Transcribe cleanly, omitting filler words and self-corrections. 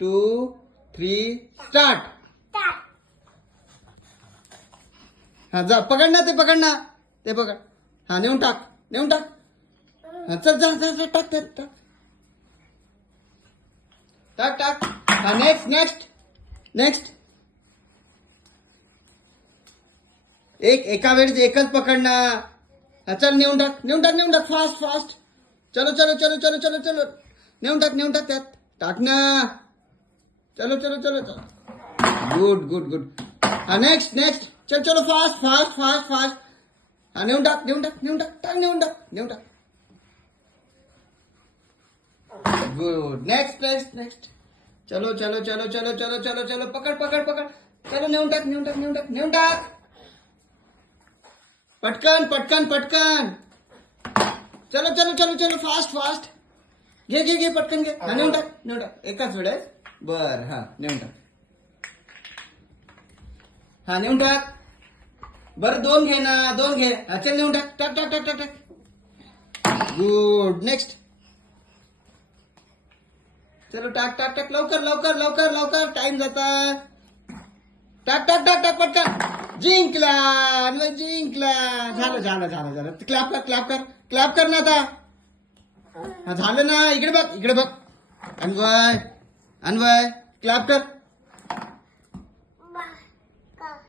2 3 start. हा जा पकड ना ते पकड. हा नेऊन टाक. हा, चल जा जा जा, टाक ते टाक. हा नेक्स्ट एका वेळेस एकच पकड ना. हा चल नेऊन टाक फास्ट. चलो नेऊन टाक त्यात. टाक ना. चलो गुड. हा नेक्स्ट चलो फास्ट. हा नेऊन टाक. गुड. नेक्स्ट. चलो पकड. चलो नेऊन टाक. पटकन. चलो फास्ट. घे पटकन घे. हा नेऊन टाक एकाच वेळेस. बर हा नेऊन टाक. बरं दोन घे. हा चल नेऊन टाक. गुड. नेक्स्ट. चलो टाक लवकर टाइम जाता. टाक पटकन. जिंकला. झालं. क्लॅप कर ना आता. हा झालं ना. इकडे बघ. अन्वय क्लॅप कर.